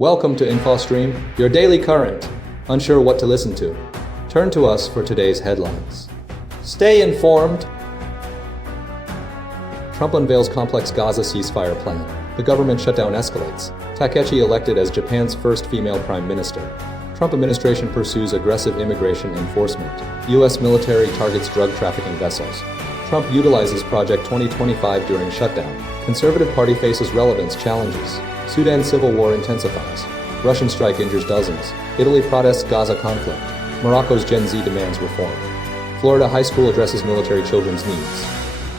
Welcome to InfoStream, your daily current. Unsure what to listen to? Turn to us for today's headlines. Stay informed. Trump unveils complex Gaza ceasefire plan. The government shutdown escalates. Takaichi elected as Japan's first female prime minister. Trump administration pursues aggressive immigration enforcement. U.S. military targets drug trafficking vessels. Trump utilizes Project 2025 during shutdown. Conservative Party faces relevance challenges. Sudan civil war intensifies. Russian strike injures dozens. Italy protests Gaza conflict. Morocco's Gen Z demands reform. Florida high school addresses military children's needs.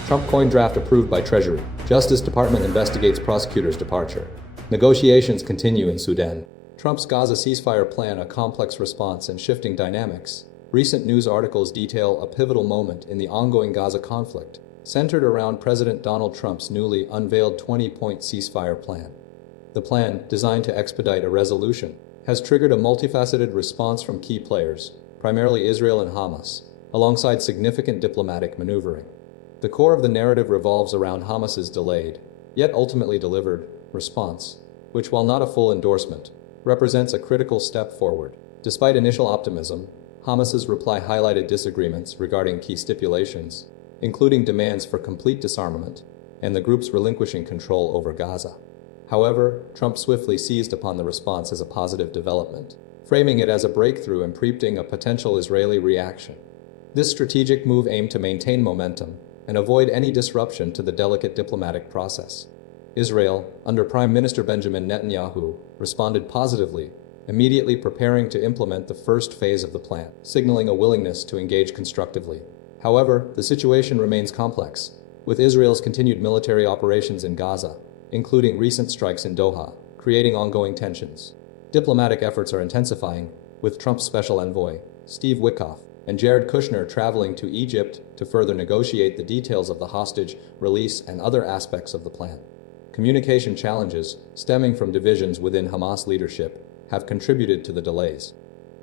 Trump coin draft approved by Treasury. Justice Department investigates prosecutor's departure. Negotiations continue in Sudan. Trump's Gaza ceasefire plan, a complex response and shifting dynamics. Recent news articles detail a pivotal moment in the ongoing Gaza conflict, centered around President Donald Trump's newly unveiled 20-point ceasefire plan. The plan, designed to expedite a resolution, has triggered a multifaceted response from key players, primarily Israel and Hamas, alongside significant diplomatic maneuvering. The core of the narrative revolves around Hamas's delayed, yet ultimately delivered, response, which, while not a full endorsement, represents a critical step forward. Despite initial optimism, Hamas's reply highlighted disagreements regarding key stipulations, including demands for complete disarmament and the group's relinquishing control over Gaza. However, Trump swiftly seized upon the response as a positive development, framing it as a breakthrough and preempting a potential Israeli reaction. This strategic move aimed to maintain momentum and avoid any disruption to the delicate diplomatic process. Israel, under Prime Minister Benjamin Netanyahu, responded positively, immediately preparing to implement the first phase of the plan, signaling a willingness to engage constructively. However, the situation remains complex, with Israel's continued military operations in Gaza, including recent strikes in Doha, creating ongoing tensions. Diplomatic efforts are intensifying, with Trump's special envoy, Steve Witkoff, and Jared Kushner traveling to Egypt to further negotiate the details of the hostage release and other aspects of the plan. Communication challenges, stemming from divisions within Hamas leadership, have contributed to the delays.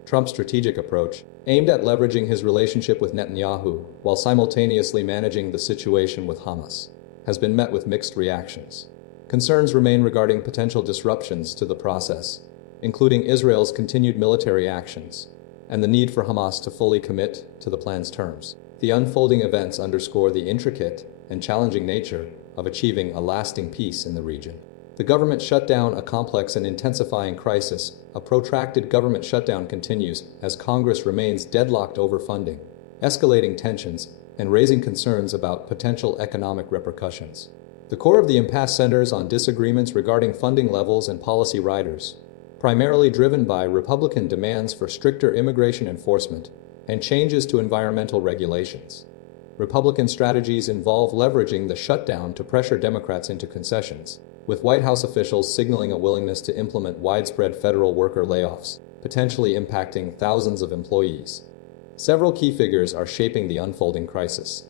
Trump's strategic approach, aimed at leveraging his relationship with Netanyahu while simultaneously managing the situation with Hamas, has been met with mixed reactions. Concerns remain regarding potential disruptions to the process, including Israel's continued military actions and the need for Hamas to fully commit to the plan's terms. The unfolding events underscore the intricate and challenging nature of achieving a lasting peace in the region. The government shutdown, a complex and intensifying crisis. A protracted government shutdown continues as Congress remains deadlocked over funding, escalating tensions, and raising concerns about potential economic repercussions. The core of the impasse centers on disagreements regarding funding levels and policy riders, primarily driven by Republican demands for stricter immigration enforcement and changes to environmental regulations. Republican strategies involve leveraging the shutdown to pressure Democrats into concessions, with White House officials signaling a willingness to implement widespread federal worker layoffs, potentially impacting thousands of employees. Several key figures are shaping the unfolding crisis.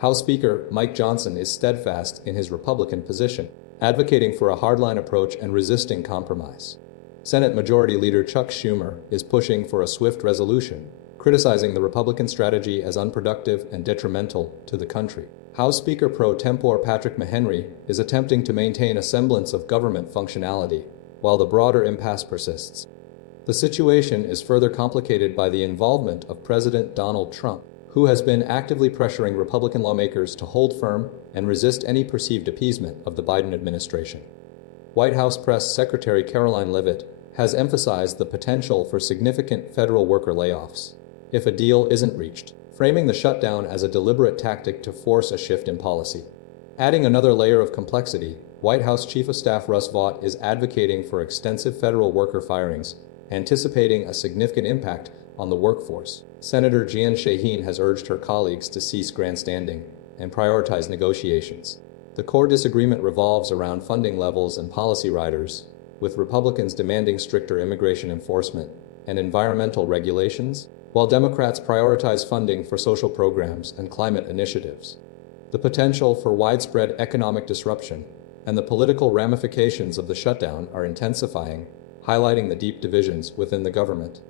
House Speaker Mike Johnson is steadfast in his Republican position, advocating for a hardline approach and resisting compromise. Senate Majority Leader Chuck Schumer is pushing for a swift resolution, criticizing the Republican strategy as unproductive and detrimental to the country. House Speaker pro tempore Patrick McHenry is attempting to maintain a semblance of government functionality, while the broader impasse persists. The situation is further complicated by the involvement of President Donald Trump, who has been actively pressuring Republican lawmakers to hold firm and resist any perceived appeasement of the Biden administration. White House Press Secretary Caroline Leavitt has emphasized the potential for significant federal worker layoffs if a deal isn't reached, framing the shutdown as a deliberate tactic to force a shift in policy. Adding another layer of complexity, White House Chief of Staff Russ Vought is advocating for extensive federal worker firings, anticipating a significant impact on the workforce. Senator Jeanne Shaheen has urged her colleagues to cease grandstanding and prioritize negotiations. The core disagreement revolves around funding levels and policy riders, with Republicans demanding stricter immigration enforcement and environmental regulations, while Democrats prioritize funding for social programs and climate initiatives. The potential for widespread economic disruption and the political ramifications of the shutdown are intensifying, highlighting the deep divisions within the government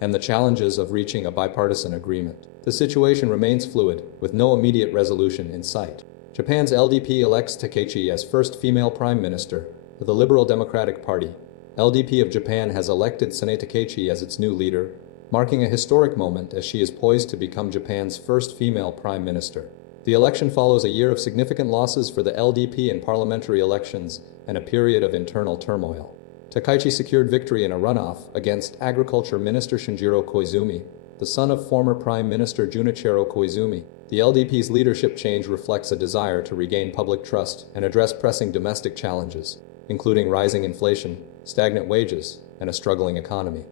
and the challenges of reaching a bipartisan agreement. The situation remains fluid, with no immediate resolution in sight. Japan's LDP elects Takaichi as first female prime minister of the Liberal Democratic Party, LDP of Japan has elected Sane Takaichi as its new leader, marking a historic moment as she is poised to become Japan's first female prime minister. The election follows a year of significant losses for the LDP in parliamentary elections and a period of internal turmoil. Takaichi secured victory in a runoff against Agriculture Minister Shinjiro Koizumi, the son of former Prime Minister Junichiro Koizumi. The LDP's leadership change reflects a desire to regain public trust and address pressing domestic challenges, including rising inflation, stagnant wages, and a struggling economy.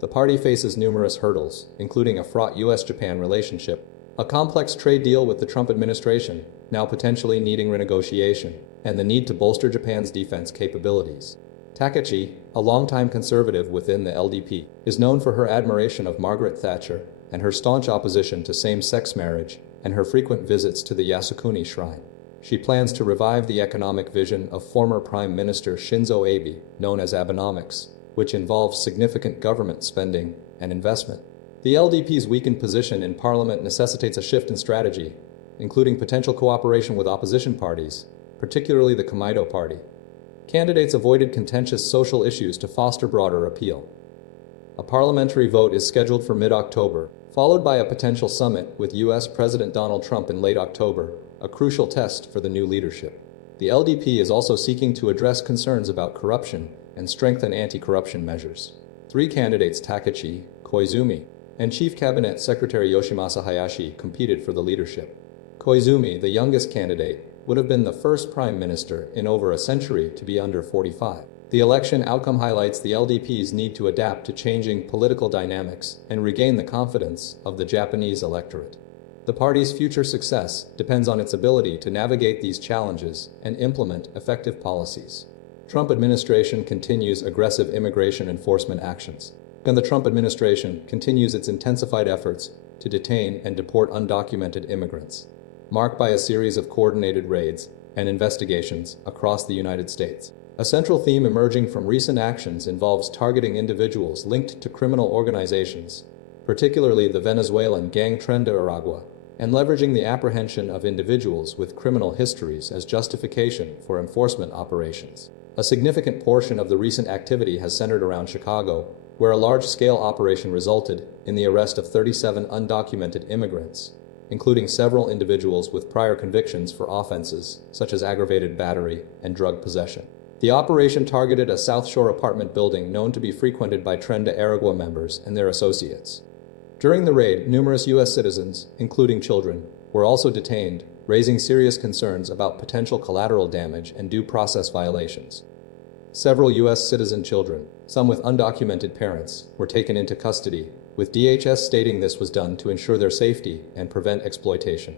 The party faces numerous hurdles, including a fraught US-Japan relationship, a complex trade deal with the Trump administration, now potentially needing renegotiation, and the need to bolster Japan's defense capabilities. Takaichi, a longtime conservative within the LDP, is known for her admiration of Margaret Thatcher and her staunch opposition to same-sex marriage and her frequent visits to the Yasukuni Shrine. She plans to revive the economic vision of former Prime Minister Shinzo Abe, known as Abenomics, which involves significant government spending and investment. The LDP's weakened position in parliament necessitates a shift in strategy, including potential cooperation with opposition parties, particularly the Komeito Party. Candidates avoided contentious social issues to foster broader appeal. A parliamentary vote is scheduled for mid-October, followed by a potential summit with U.S. President Donald Trump in late October, a crucial test for the new leadership. The LDP is also seeking to address concerns about corruption and strengthen anti-corruption measures. Three candidates, Takaichi, Koizumi, and Chief Cabinet Secretary Yoshimasa Hayashi, competed for the leadership. Koizumi, the youngest candidate, would have been the first prime minister in over a century to be under 45. The election outcome highlights the LDP's need to adapt to changing political dynamics and regain the confidence of the Japanese electorate. The party's future success depends on its ability to navigate these challenges and implement effective policies. Trump administration continues aggressive immigration enforcement actions, and the Trump administration continues its intensified efforts to detain and deport undocumented immigrants, marked by a series of coordinated raids and investigations across the United States. A central theme emerging from recent actions involves targeting individuals linked to criminal organizations, particularly the Venezuelan gang Tren de Aragua, and leveraging the apprehension of individuals with criminal histories as justification for enforcement operations. A significant portion of the recent activity has centered around Chicago, where a large-scale operation resulted in the arrest of 37 undocumented immigrants, including several individuals with prior convictions for offenses such as aggravated battery and drug possession. The operation targeted a South Shore apartment building known to be frequented by Tren de Aragua members and their associates. During the raid, numerous U.S. citizens, including children, were also detained, raising serious concerns about potential collateral damage and due process violations. Several U.S. citizen children, some with undocumented parents, were taken into custody, with DHS stating this was done to ensure their safety and prevent exploitation.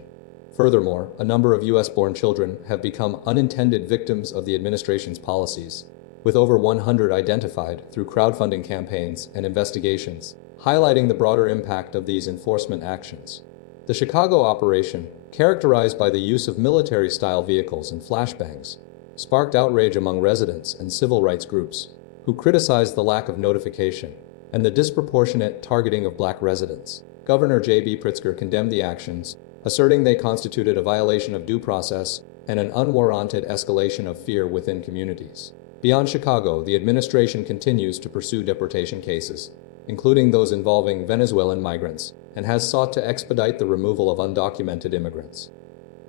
Furthermore, a number of U.S.-born children have become unintended victims of the administration's policies, with over 100 identified through crowdfunding campaigns and investigations, highlighting the broader impact of these enforcement actions. The Chicago operation, characterized by the use of military-style vehicles and flashbangs, sparked outrage among residents and civil rights groups, who criticized the lack of notification and the disproportionate targeting of black residents. Governor J.B. Pritzker condemned the actions, asserting they constituted a violation of due process and an unwarranted escalation of fear within communities. Beyond Chicago, the administration continues to pursue deportation cases, including those involving Venezuelan migrants, and has sought to expedite the removal of undocumented immigrants.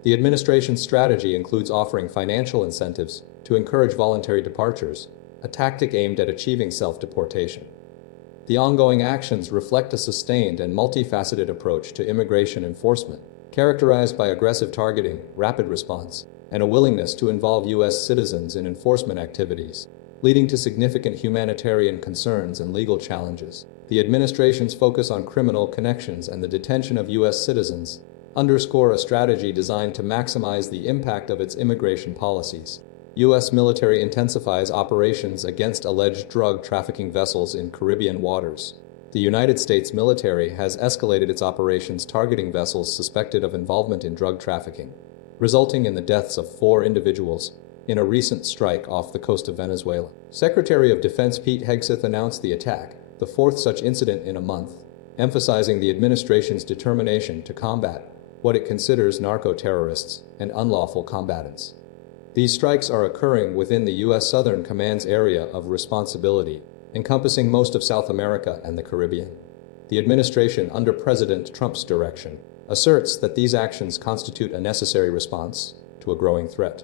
The administration's strategy includes offering financial incentives to encourage voluntary departures, a tactic aimed at achieving self-deportation. The ongoing actions reflect a sustained and multifaceted approach to immigration enforcement, characterized by aggressive targeting, rapid response, and a willingness to involve U.S. citizens in enforcement activities, leading to significant humanitarian concerns and legal challenges. The administration's focus on criminal connections and the detention of U.S. citizens underscore a strategy designed to maximize the impact of its immigration policies. U.S. military intensifies operations against alleged drug trafficking vessels in Caribbean waters. The United States military has escalated its operations targeting vessels suspected of involvement in drug trafficking, resulting in the deaths of 4 individuals in a recent strike off the coast of Venezuela. Secretary of Defense Pete Hegseth announced the attack, the 4th such incident in a month, emphasizing the administration's determination to combat what it considers narco-terrorists and unlawful combatants. These strikes are occurring within the U.S. Southern Command's area of responsibility, encompassing most of South America and the Caribbean. The administration, under President Trump's direction, asserts that these actions constitute a necessary response to a growing threat.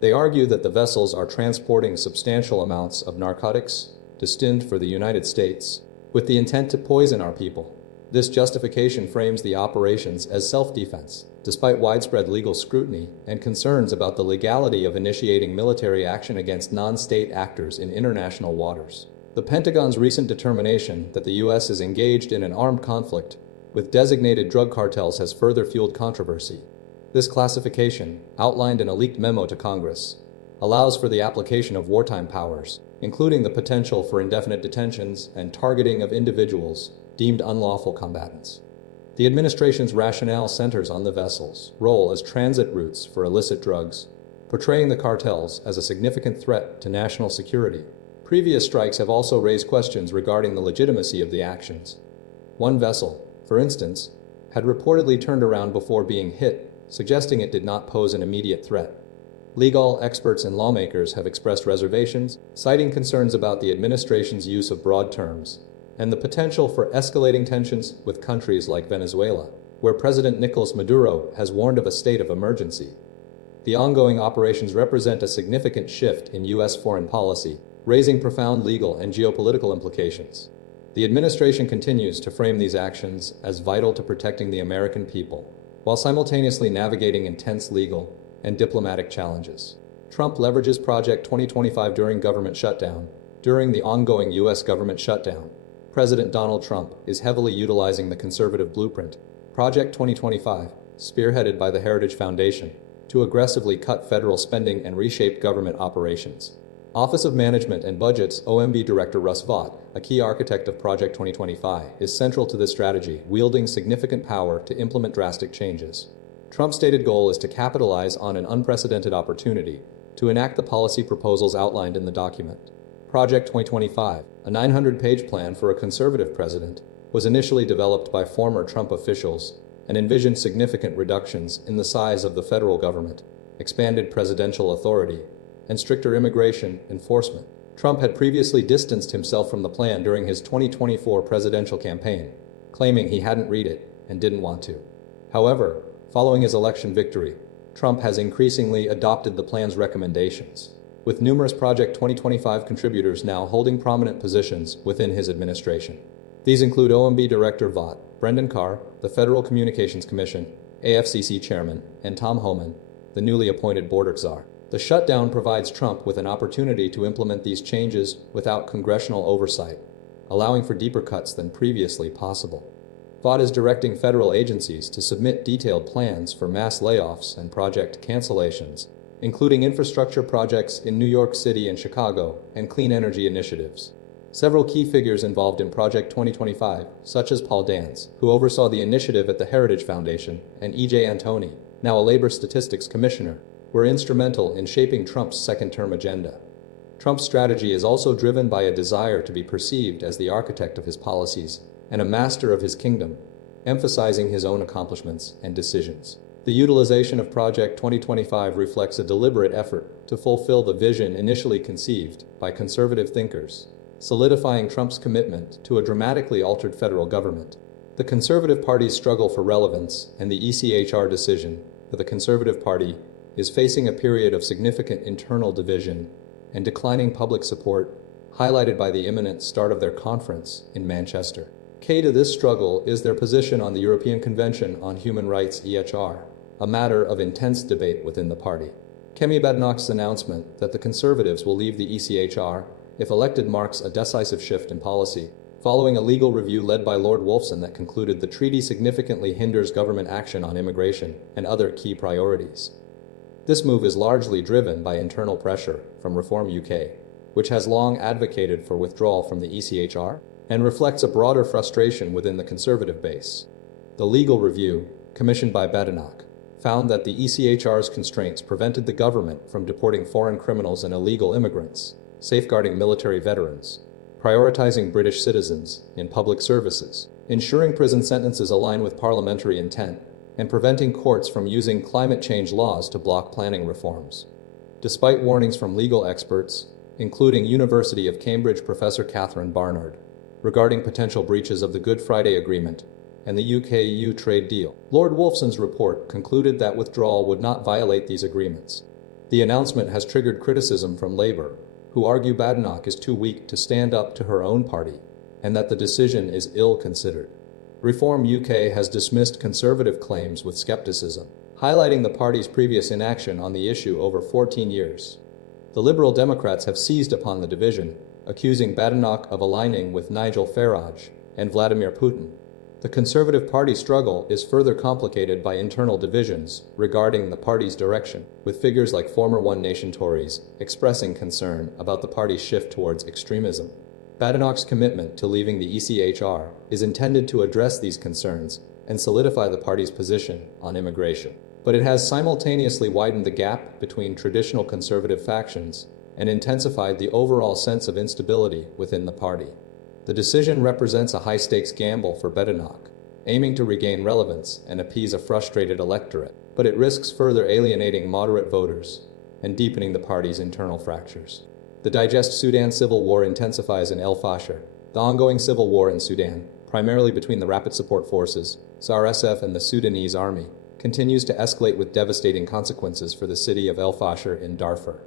They argue that the vessels are transporting substantial amounts of narcotics destined for the United States, with the intent to poison our people. This justification frames the operations as self-defense, despite widespread legal scrutiny and concerns about the legality of initiating military action against non-state actors in international waters. The Pentagon's recent determination that the U.S. is engaged in an armed conflict with designated drug cartels has further fueled controversy. This classification, outlined in a leaked memo to Congress, allows for the application of wartime powers, including the potential for indefinite detentions and targeting of individuals deemed unlawful combatants. The administration's rationale centers on the vessels' role as transit routes for illicit drugs, portraying the cartels as a significant threat to national security. Previous strikes have also raised questions regarding the legitimacy of the actions. One vessel, for instance, had reportedly turned around before being hit, suggesting it did not pose an immediate threat. Legal experts and lawmakers have expressed reservations, citing concerns about the administration's use of broad terms and the potential for escalating tensions with countries like Venezuela, where President Nicolas Maduro has warned of a state of emergency. The ongoing operations represent a significant shift in U.S. foreign policy, raising profound legal and geopolitical implications. The administration continues to frame these actions as vital to protecting the American people, while simultaneously navigating intense legal and diplomatic challenges. Trump leverages Project 2025 during government shutdown. During the ongoing U.S. government shutdown, President Donald Trump is heavily utilizing the conservative blueprint, Project 2025, spearheaded by the Heritage Foundation, to aggressively cut federal spending and reshape government operations. Office of Management and Budget's OMB Director Russ Vought, a key architect of Project 2025, is central to this strategy, wielding significant power to implement drastic changes. Trump's stated goal is to capitalize on an unprecedented opportunity to enact the policy proposals outlined in the document. Project 2025, a 900-page plan for a conservative president, was initially developed by former Trump officials and envisioned significant reductions in the size of the federal government, expanded presidential authority, and stricter immigration enforcement. Trump had previously distanced himself from the plan during his 2024 presidential campaign, claiming he hadn't read it and didn't want to. However, following his election victory, Trump has increasingly adopted the plan's recommendations, with numerous Project 2025 contributors now holding prominent positions within his administration. These include OMB Director Vought, Brendan Carr, the Federal Communications Commission, AFCC Chairman, and Tom Homan, the newly appointed border czar. The shutdown provides Trump with an opportunity to implement these changes without congressional oversight, allowing for deeper cuts than previously possible. Vought is directing federal agencies to submit detailed plans for mass layoffs and project cancellations, including infrastructure projects in New York City and Chicago, and clean energy initiatives. Several key figures involved in Project 2025, such as Paul Dance, who oversaw the initiative at the Heritage Foundation, and E.J. Antoni, now a labor statistics commissioner, were instrumental in shaping Trump's second-term agenda. Trump's strategy is also driven by a desire to be perceived as the architect of his policies and a master of his kingdom, emphasizing his own accomplishments and decisions. The utilization of Project 2025 reflects a deliberate effort to fulfill the vision initially conceived by conservative thinkers, solidifying Trump's commitment to a dramatically altered federal government. The Conservative Party's struggle for relevance and the ECHR decision for the Conservative Party is facing a period of significant internal division and declining public support, highlighted by the imminent start of their conference in Manchester. Key to this struggle is their position on the European Convention on Human Rights (ECHR), a matter of intense debate within the party. Kemi Badenoch's announcement that the Conservatives will leave the ECHR if elected marks a decisive shift in policy, following a legal review led by Lord Wolfson that concluded the treaty significantly hinders government action on immigration and other key priorities. This move is largely driven by internal pressure from Reform UK, which has long advocated for withdrawal from the ECHR, and reflects a broader frustration within the Conservative base. The legal review, commissioned by Badenoch, found that the ECHR's constraints prevented the government from deporting foreign criminals and illegal immigrants, safeguarding military veterans, prioritizing British citizens in public services, ensuring prison sentences align with parliamentary intent, and preventing courts from using climate change laws to block planning reforms. despite warnings from legal experts, including University of Cambridge Professor Catherine Barnard, regarding potential breaches of the Good Friday Agreement and the UK-EU trade deal. Lord Wolfson's report concluded that withdrawal would not violate these agreements. The announcement has triggered criticism from Labour, who argue Badenoch is too weak to stand up to her own party, and that the decision is ill-considered. Reform UK has dismissed Conservative claims with skepticism, highlighting the party's previous inaction on the issue over 14 years. The Liberal Democrats have seized upon the division, accusing Badenoch of aligning with Nigel Farage and Vladimir Putin. The Conservative Party struggle is further complicated by internal divisions regarding the party's direction, with figures like former One Nation Tories expressing concern about the party's shift towards extremism. Badenoch's commitment to leaving the ECHR is intended to address these concerns and solidify the party's position on immigration. But it has simultaneously widened the gap between traditional Conservative factions and intensified the overall sense of instability within the party. The decision represents a high-stakes gamble for Badenoch, aiming to regain relevance and appease a frustrated electorate, but it risks further alienating moderate voters and deepening the party's internal fractures. The Digest Sudan civil war intensifies in El-Fasher. The ongoing civil war in Sudan, primarily between the Rapid Support Forces, RSF, and the Sudanese army, continues to escalate with devastating consequences for the city of El-Fasher in Darfur.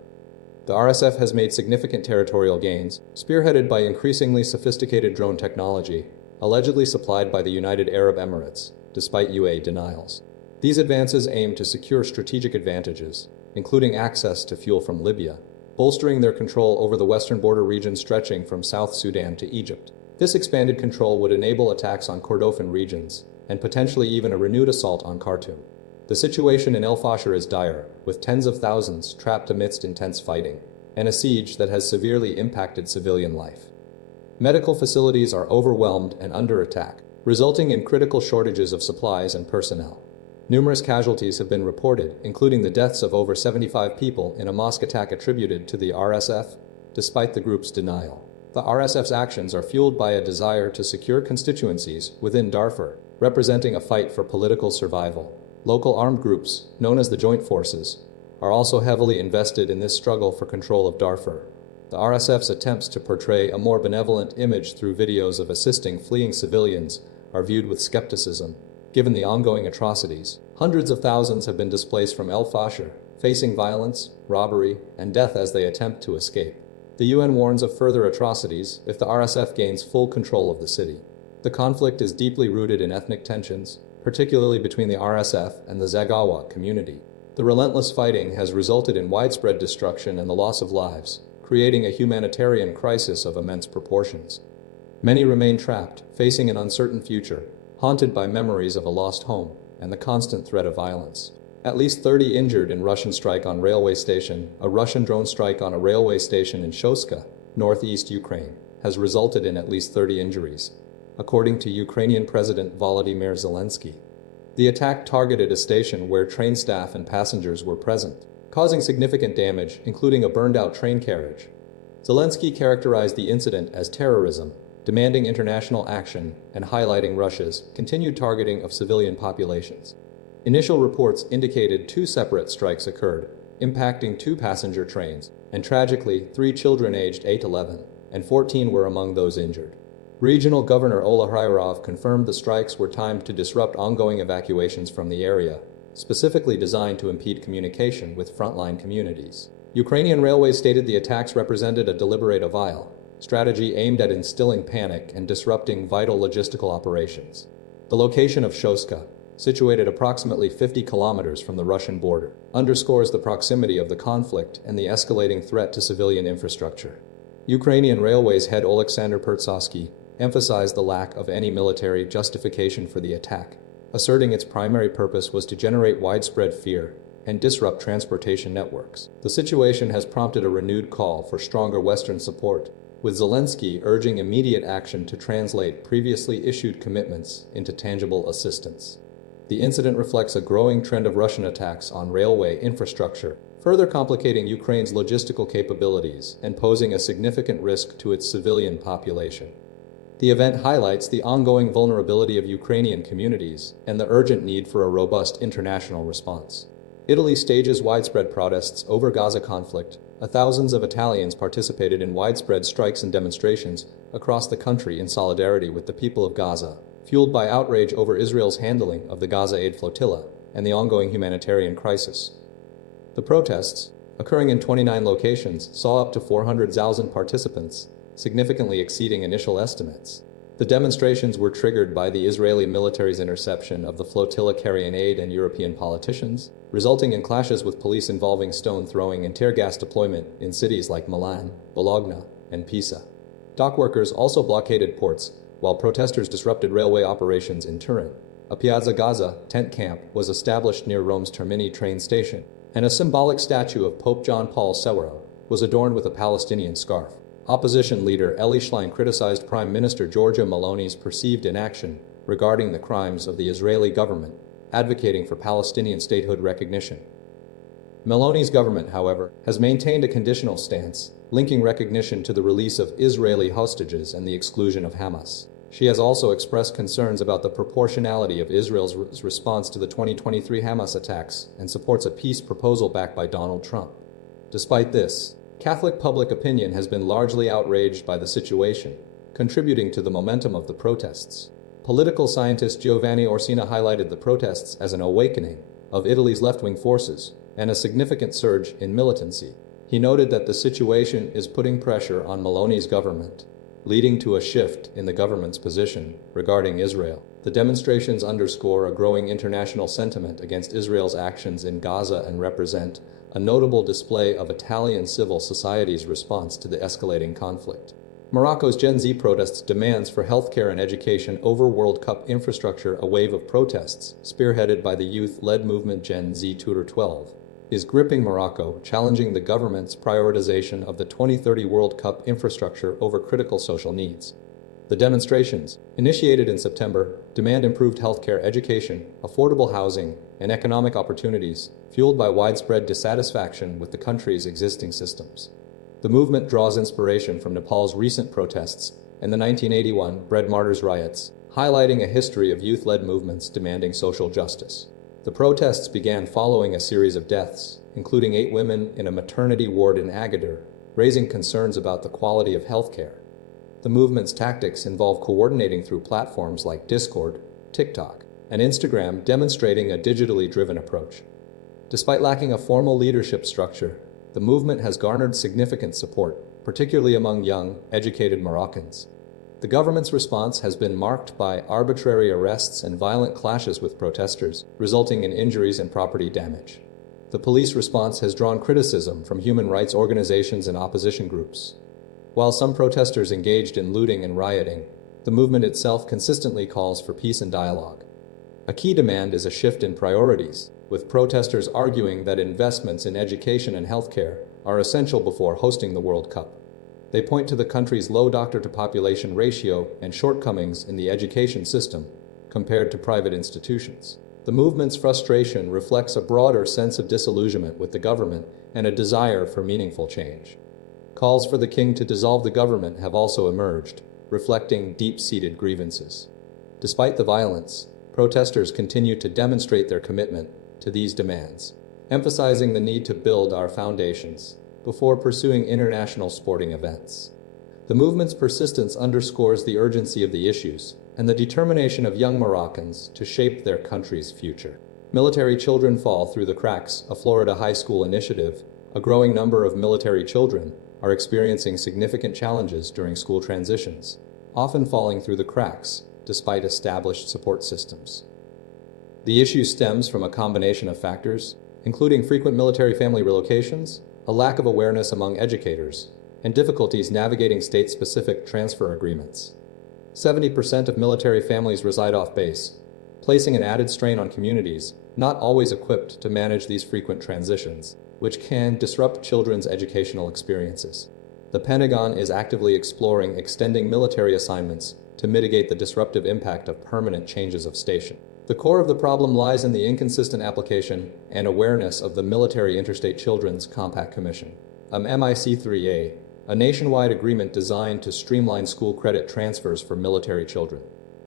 The RSF has made significant territorial gains, spearheaded by increasingly sophisticated drone technology, allegedly supplied by the United Arab Emirates, despite UA denials. These advances aim to secure strategic advantages, including access to fuel from Libya, bolstering their control over the western border region stretching from South Sudan to Egypt. This expanded control would enable attacks on Kordofan regions, and potentially even a renewed assault on Khartoum. The situation in El-Fasher is dire, with tens of thousands trapped amidst intense fighting, and a siege that has severely impacted civilian life. Medical facilities are overwhelmed and under attack, resulting in critical shortages of supplies and personnel. Numerous casualties have been reported, including the deaths of over 75 people in a mosque attack attributed to the RSF, despite the group's denial. The RSF's actions are fueled by a desire to secure constituencies within Darfur, representing a fight for political survival. Local armed groups, known as the Joint Forces, are also heavily invested in this struggle for control of Darfur. The RSF's attempts to portray a more benevolent image through videos of assisting fleeing civilians are viewed with skepticism, given the ongoing atrocities. Hundreds of thousands have been displaced from El-Fasher, facing violence, robbery, and death as they attempt to escape. The UN warns of further atrocities if the RSF gains full control of the city. The conflict is deeply rooted in ethnic tensions, particularly between the RSF and the Zagawa community. The relentless fighting has resulted in widespread destruction and the loss of lives, creating a humanitarian crisis of immense proportions. Many remain trapped, facing an uncertain future, haunted by memories of a lost home and the constant threat of violence. At least 30 injured in Russian strike on railway station. A Russian drone strike on a railway station in Shoska, northeast Ukraine, has resulted in at least 30 injuries, according to Ukrainian President Volodymyr Zelensky. The attack targeted a station where train staff and passengers were present, causing significant damage, including a burned-out train carriage. Zelensky characterized the incident as terrorism, demanding international action and highlighting Russia's continued targeting of civilian populations. Initial reports indicated 2 separate strikes occurred, impacting 2 passenger trains, and tragically, 3 children aged 8, 11, and 14 were among those injured. Regional Governor Ola Hryarov confirmed the strikes were timed to disrupt ongoing evacuations from the area, specifically designed to impede communication with frontline communities. Ukrainian Railways stated the attacks represented a deliberate avile strategy aimed at instilling panic and disrupting vital logistical operations. The location of Shoska, situated approximately 50 kilometers from the Russian border, underscores the proximity of the conflict and the escalating threat to civilian infrastructure. Ukrainian Railways head Oleksandr Pertsovsky emphasized the lack of any military justification for the attack, asserting its primary purpose was to generate widespread fear and disrupt transportation networks. The situation has prompted a renewed call for stronger Western support, with Zelensky urging immediate action to translate previously issued commitments into tangible assistance. The incident reflects a growing trend of Russian attacks on railway infrastructure, further complicating Ukraine's logistical capabilities and posing a significant risk to its civilian population. The event highlights the ongoing vulnerability of Ukrainian communities and the urgent need for a robust international response. Italy stages widespread protests over Gaza conflict. Thousands of Italians participated in widespread strikes and demonstrations across the country in solidarity with the people of Gaza, fueled by outrage over Israel's handling of the Gaza aid flotilla and the ongoing humanitarian crisis. The protests, occurring in 29 locations, saw up to 400,000 participants, significantly exceeding initial estimates. The demonstrations were triggered by the Israeli military's interception of the flotilla carrying aid and European politicians, resulting in clashes with police involving stone throwing and tear gas deployment in cities like Milan, Bologna, and Pisa. Dock workers also blockaded ports, while protesters disrupted railway operations in Turin. A Piazza Gaza tent camp was established near Rome's Termini train station, and a symbolic statue of Pope John Paul II was adorned with a Palestinian scarf. Opposition leader El-Fasher criticized Prime Minister Giorgia Meloni's perceived inaction regarding the crimes of the Israeli government, advocating for Palestinian statehood recognition. Meloni's government, however, has maintained a conditional stance, linking recognition to the release of Israeli hostages and the exclusion of Hamas. She has also expressed concerns about the proportionality of Israel's response to the 2023 Hamas attacks and supports a peace proposal backed by Donald Trump. Despite this, Catholic public opinion has been largely outraged by the situation, contributing to the momentum of the protests. Political scientist Giovanni Orsina highlighted the protests as an awakening of Italy's left-wing forces and a significant surge in militancy. He noted that the situation is putting pressure on Meloni's government, leading to a shift in the government's position regarding Israel. The demonstrations underscore a growing international sentiment against Israel's actions in Gaza and represent a notable display of Italian civil society's response to the escalating conflict. Morocco's Gen Z protests demands for healthcare and education over World Cup infrastructure. A wave of protests, spearheaded by the youth-led movement Gen Z Tutor 12, is gripping Morocco, challenging the government's prioritization of the 2030 World Cup infrastructure over critical social needs. The demonstrations, initiated in September, demand improved healthcare, education, affordable housing, and economic opportunities, fueled by widespread dissatisfaction with the country's existing systems. The movement draws inspiration from Nepal's recent protests and the 1981 Bread Martyrs riots, highlighting a history of youth-led movements demanding social justice. The protests began following a series of deaths, including 8 women in a maternity ward in Agadir, raising concerns about the quality of healthcare. The movement's tactics involve coordinating through platforms like Discord, TikTok, and Instagram, demonstrating a digitally driven approach. Despite lacking a formal leadership structure, the movement has garnered significant support, particularly among young, educated Moroccans. The government's response has been marked by arbitrary arrests and violent clashes with protesters, resulting in injuries and property damage. The police response has drawn criticism from human rights organizations and opposition groups. While some protesters engaged in looting and rioting, the movement itself consistently calls for peace and dialogue. A key demand is a shift in priorities, with protesters arguing that investments in education and healthcare are essential before hosting the World Cup. They point to the country's low doctor-to-population ratio and shortcomings in the education system compared to private institutions. The movement's frustration reflects a broader sense of disillusionment with the government and a desire for meaningful change. Calls for the king to dissolve the government have also emerged, reflecting deep-seated grievances. Despite the violence, protesters continue to demonstrate their commitment to these demands, emphasizing the need to build our foundations before pursuing international sporting events. The movement's persistence underscores the urgency of the issues and the determination of young Moroccans to shape their country's future. Military children fall through the cracks, a Florida high school initiative. A growing number of military children are experiencing significant challenges during school transitions, often falling through the cracks despite established support systems. The issue stems from a combination of factors, including frequent military family relocations, a lack of awareness among educators, and difficulties navigating state-specific transfer agreements. 70% of military families reside off base, placing an added strain on communities not always equipped to manage these frequent transitions, which can disrupt children's educational experiences. The Pentagon is actively exploring extending military assignments to mitigate the disruptive impact of permanent changes of station. The core of the problem lies in the inconsistent application and awareness of the Military Interstate Children's Compact Commission, MIC3A, a nationwide agreement designed to streamline school credit transfers for military children.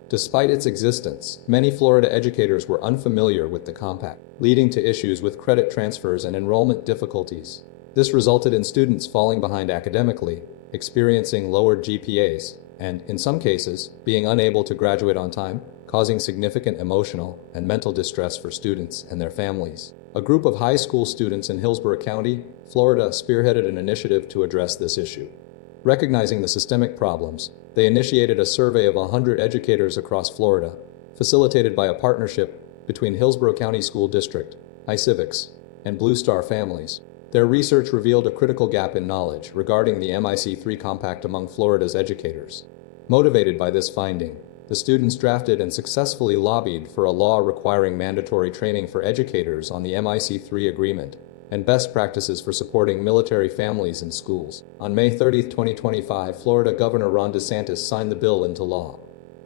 Despite its existence, many Florida educators were unfamiliar with the compact, leading to issues with credit transfers and enrollment difficulties. This resulted in students falling behind academically, experiencing lowered GPAs, and, in some cases, being unable to graduate on time, causing significant emotional and mental distress for students and their families. A group of high school students in Hillsborough County, Florida, spearheaded an initiative to address this issue. Recognizing the systemic problems, they initiated a survey of 100 educators across Florida, facilitated by a partnership between Hillsborough County School District, iCivics, and Blue Star Families. Their research revealed a critical gap in knowledge regarding the MIC3 compact among Florida's educators. Motivated by this finding, the students drafted and successfully lobbied for a law requiring mandatory training for educators on the MIC3 agreement and best practices for supporting military families in schools. On May 30, 2025, Florida Governor Ron DeSantis signed the bill into law.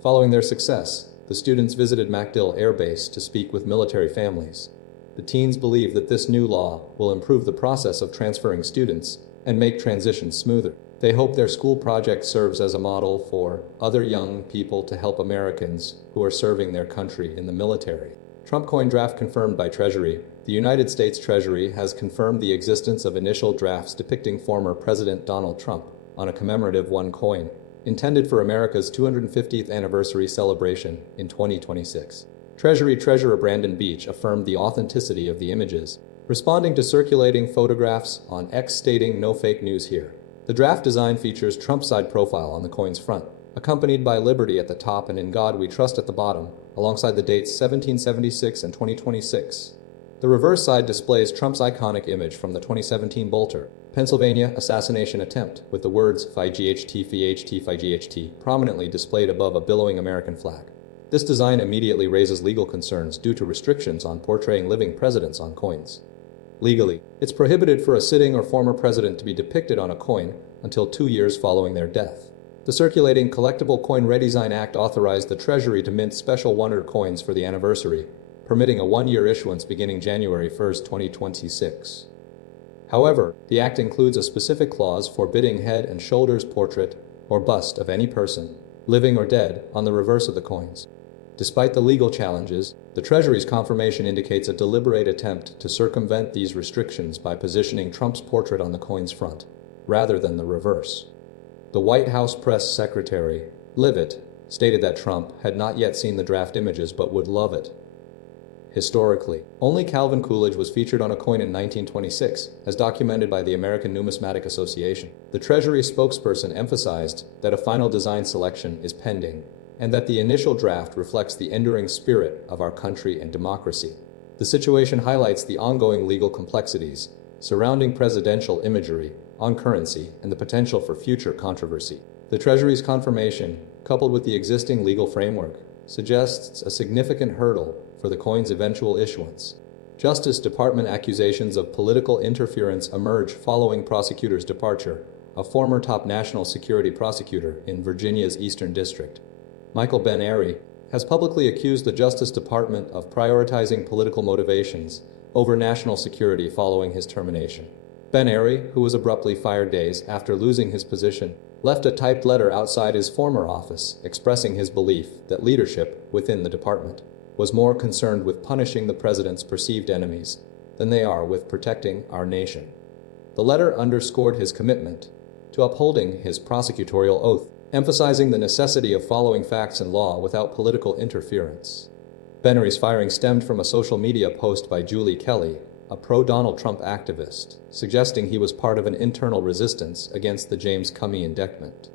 Following their success, the students visited MacDill Air Base to speak with military families. The teens believe that this new law will improve the process of transferring students and make transitions smoother. They hope their school project serves as a model for other young people to help Americans who are serving their country in the military. Trump coin draft confirmed by Treasury. The United States Treasury has confirmed the existence of initial drafts depicting former President Donald Trump on a commemorative one coin, intended for America's 250th anniversary celebration in 2026. Treasury Treasurer Brandon Beach affirmed the authenticity of the images, responding to circulating photographs on X stating "No fake news here." The draft design features Trump's side profile on the coin's front, accompanied by Liberty at the top and In God We Trust at the bottom, alongside the dates 1776 and 2026. The reverse side displays Trump's iconic image from the 2017 Bolter, Pennsylvania assassination attempt, with the words "FIGHT FIGHT FIGHT" prominently displayed above a billowing American flag. This design immediately raises legal concerns due to restrictions on portraying living presidents on coins. Legally, it's prohibited for a sitting or former president to be depicted on a coin until 2 years following their death. The Circulating Collectible Coin Redesign Act authorized the Treasury to mint special wonder coins for the anniversary, permitting a one-year issuance beginning January 1, 2026. However, the act includes a specific clause forbidding head and shoulders portrait or bust of any person, living or dead, on the reverse of the coins. Despite the legal challenges, the Treasury's confirmation indicates a deliberate attempt to circumvent these restrictions by positioning Trump's portrait on the coin's front, rather than the reverse. The White House press secretary, Leavitt, stated that Trump had not yet seen the draft images but would love it. Historically, only Calvin Coolidge was featured on a coin in 1926, as documented by the American Numismatic Association. The Treasury spokesperson emphasized that a final design selection is pending, and that the initial draft reflects the enduring spirit of our country and democracy. The situation highlights the ongoing legal complexities surrounding presidential imagery on currency and the potential for future controversy. The Treasury's confirmation, coupled with the existing legal framework, suggests a significant hurdle for the coin's eventual issuance. Justice Department accusations of political interference emerge following prosecutor's departure, a former top national security prosecutor in Virginia's Eastern District. Michael Ben Ari has publicly accused the Justice Department of prioritizing political motivations over national security following his termination. Ben Ari, who was abruptly fired days after losing his position, left a typed letter outside his former office expressing his belief that leadership within the department was more concerned with punishing the president's perceived enemies than they are with protecting our nation. The letter underscored his commitment to upholding his prosecutorial oath, emphasizing the necessity of following facts and law without political interference. Ben Ari's firing stemmed from a social media post by Julie Kelly, a pro-Donald Trump activist, suggesting he was part of an internal resistance against the James Comey indictment.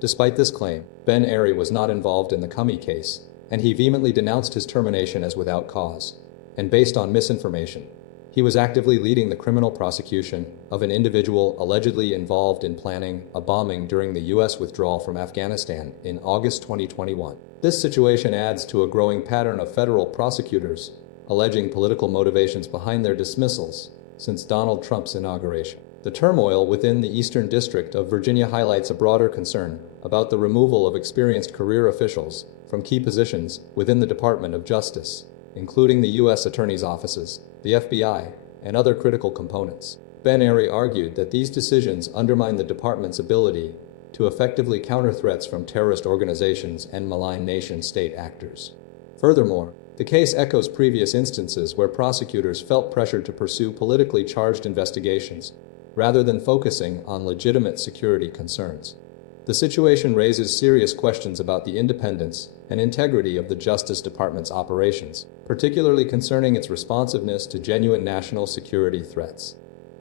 Despite this claim, Ben Ari was not involved in the Comey case, and he vehemently denounced his termination as without cause, and based on misinformation. He was actively leading the criminal prosecution of an individual allegedly involved in planning a bombing during the U.S. withdrawal from Afghanistan in August 2021. This situation adds to a growing pattern of federal prosecutors alleging political motivations behind their dismissals since Donald Trump's inauguration. The turmoil within the Eastern District of Virginia highlights a broader concern about the removal of experienced career officials from key positions within the Department of Justice, including the U.S. Attorney's offices, the FBI, and other critical components. Ben Ari argued that these decisions undermine the department's ability to effectively counter threats from terrorist organizations and malign nation-state actors. Furthermore, the case echoes previous instances where prosecutors felt pressured to pursue politically charged investigations, rather than focusing on legitimate security concerns. The situation raises serious questions about the independence and integrity of the Justice Department's operations, particularly concerning its responsiveness to genuine national security threats.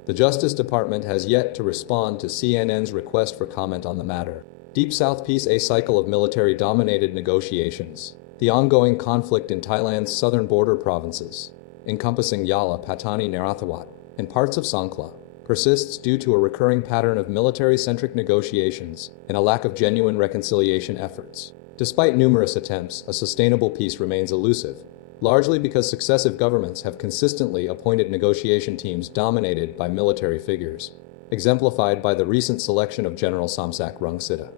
The Justice Department has yet to respond to CNN's request for comment on the matter. Deep South Peace: A cycle of military-dominated negotiations. The ongoing conflict in Thailand's southern border provinces, encompassing Yala, Patani, Narathiwat, and parts of Songkhla, persists due to a recurring pattern of military-centric negotiations and a lack of genuine reconciliation efforts. Despite numerous attempts, a sustainable peace remains elusive, largely because successive governments have consistently appointed negotiation teams dominated by military figures, exemplified by the recent selection of General Somsak Rungsitta.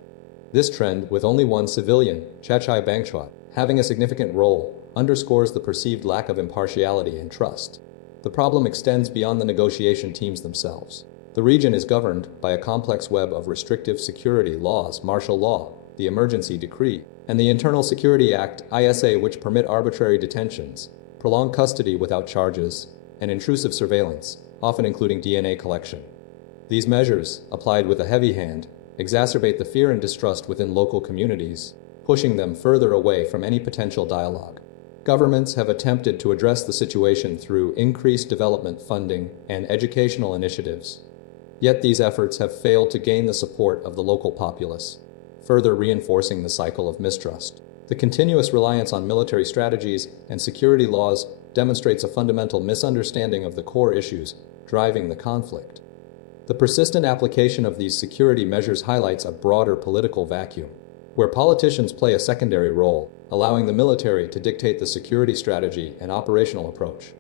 This trend, with only one civilian, Chachai Bangchwat, having a significant role, underscores the perceived lack of impartiality and trust. The problem extends beyond the negotiation teams themselves. The region is governed by a complex web of restrictive security laws, martial law, the Emergency Decree, and the Internal Security Act (ISA), which permit arbitrary detentions, prolonged custody without charges, and intrusive surveillance, often including DNA collection. These measures, applied with a heavy hand, exacerbate the fear and distrust within local communities, pushing them further away from any potential dialogue. Governments have attempted to address the situation through increased development funding and educational initiatives, yet these efforts have failed to gain the support of the local populace, further reinforcing the cycle of mistrust. The continuous reliance on military strategies and security laws demonstrates a fundamental misunderstanding of the core issues driving the conflict. The persistent application of these security measures highlights a broader political vacuum, where politicians play a secondary role, allowing the military to dictate the security strategy and operational approach.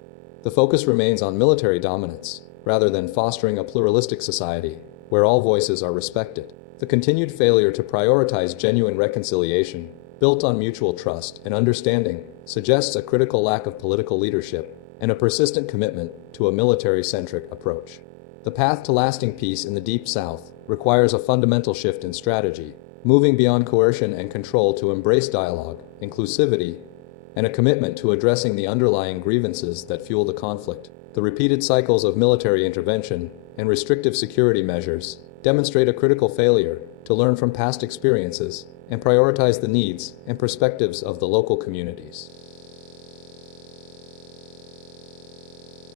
The focus remains on military dominance, rather than fostering a pluralistic society where all voices are respected. The continued failure to prioritize genuine reconciliation, built on mutual trust and understanding, suggests a critical lack of political leadership and a persistent commitment to a military-centric approach. The path to lasting peace in the Deep South requires a fundamental shift in strategy, moving beyond coercion and control to embrace dialogue, inclusivity, and a commitment to addressing the underlying grievances that fuel the conflict. The repeated cycles of military intervention and restrictive security measures demonstrate a critical failure to learn from past experiences and prioritize the needs and perspectives of the local communities.